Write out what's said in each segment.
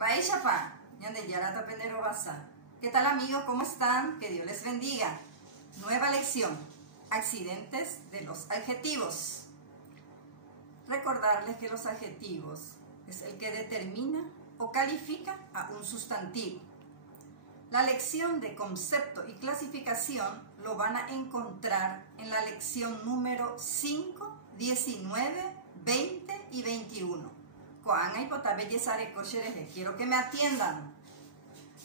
Baishapa, Yandeyarata Pendero Basa. ¿Qué tal amigos? ¿Cómo están? Que Dios les bendiga. Nueva lección. Accidentes de los adjetivos. Recordarles que los adjetivos es el que determina o califica a un sustantivo. La lección de concepto y clasificación lo van a encontrar en la lección número 5, 19, 20 y 21. Quiero que me atiendan.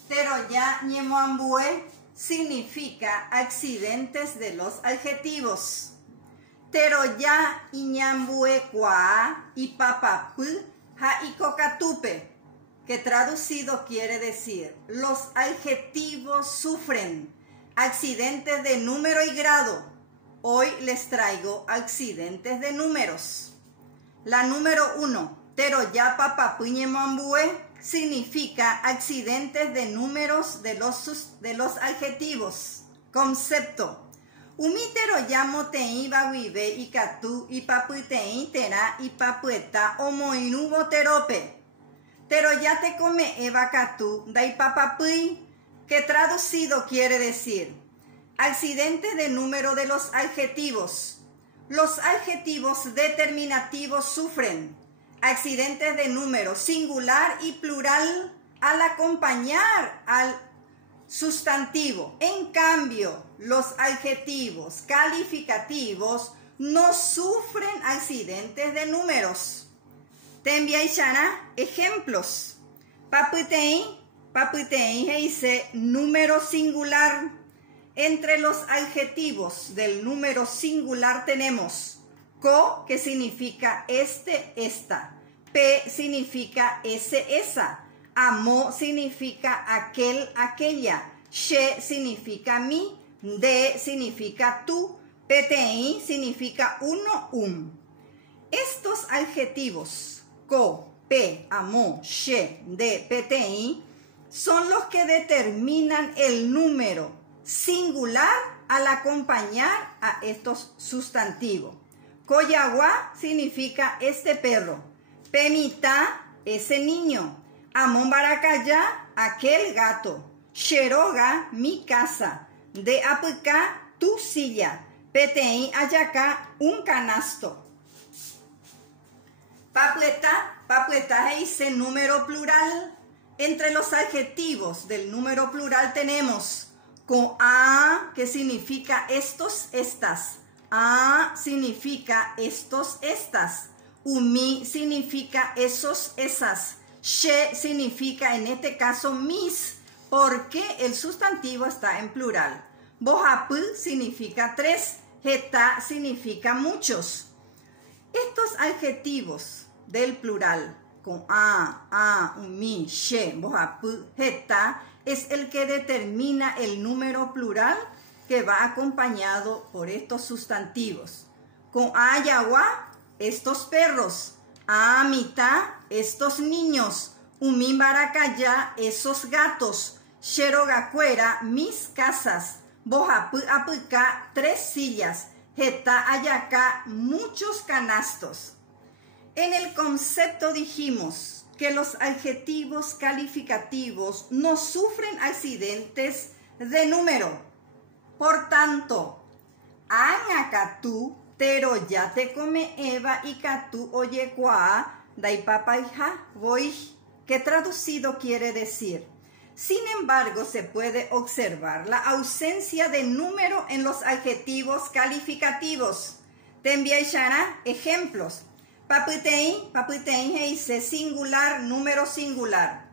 Teroya ñemoambue significa accidentes de los adjetivos. Teroya iñambue kwa y papapu ha ikokatupe, que traducido quiere decir los adjetivos sufren accidentes de número y grado. Hoy les traigo accidentes de números. La número 1, teroya papapu ñemoambue, significa accidentes de números de los adjetivos. Concepto. Umi teroya motei bawibe y katu y paputei tera y papueta omoinu boterope. Teroya te come eva katu dai papapui, que traducido quiere decir accidente de número de los adjetivos. Los adjetivos determinativos sufren accidentes de número singular y plural al acompañar al sustantivo. En cambio, los adjetivos calificativos no sufren accidentes de números. Te enviaishana ejemplos. Paputei dice número singular. Entre los adjetivos del número singular tenemos ko, que significa este, esta. Pe significa ese, esa. Amo significa aquel, aquella. She significa mí. De significa tú. Petei significa uno, Estos adjetivos, ko, pe, amo, she, de, petei, son los que determinan el número singular al acompañar a estos sustantivos. Koyawa significa este perro. Pemita, ese niño. Amon barakaya, aquel gato. Sheroga, mi casa. De apuka, tu silla. Petei ayaka, un canasto. Papueta dice número plural. Entre los adjetivos del número plural tenemos con a, que significa estos, estas. A significa estos, estas. Umi significa esos, esas. She significa en este caso mis, porque el sustantivo está en plural. Bohapu significa tres. Jeta significa muchos. Estos adjetivos del plural con a, umi, she, bohapu, jeta es el que determina el número plural que va acompañado por estos sustantivos. Con ayawa, estos perros. Amita, estos niños. Umi barakaya, esos gatos. Sherogacuera, mis casas. Bohapu apuka, tres sillas. Jeta ayaka, muchos canastos. En el concepto dijimos que los adjetivos calificativos no sufren accidentes de número. Por tanto, añacatú, teroya te come eva y catú oye cuá, dai papaija voy, que traducido quiere decir. Sin embargo, se puede observar la ausencia de número en los adjetivos calificativos. Te enviará ejemplos. Paputei dice singular, número singular.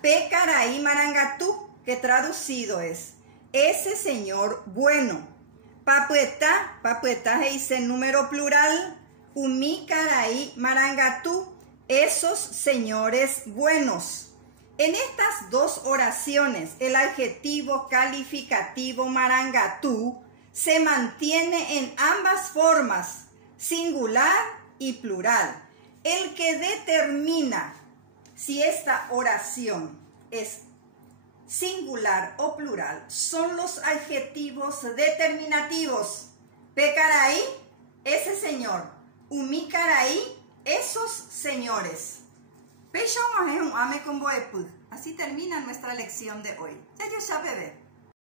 Pecarai marangatú, que traducido es ese señor bueno. Papueta dice número plural. Umi carai marangatú, esos señores buenos. En estas dos oraciones, el adjetivo calificativo marangatú se mantiene en ambas formas, singular y plural. El que determina si esta oración es singular o plural son los adjetivos determinativos. Pecarai, ese señor. Umicarai, esos señores. Así termina nuestra lección de hoy. Ya sabe ver.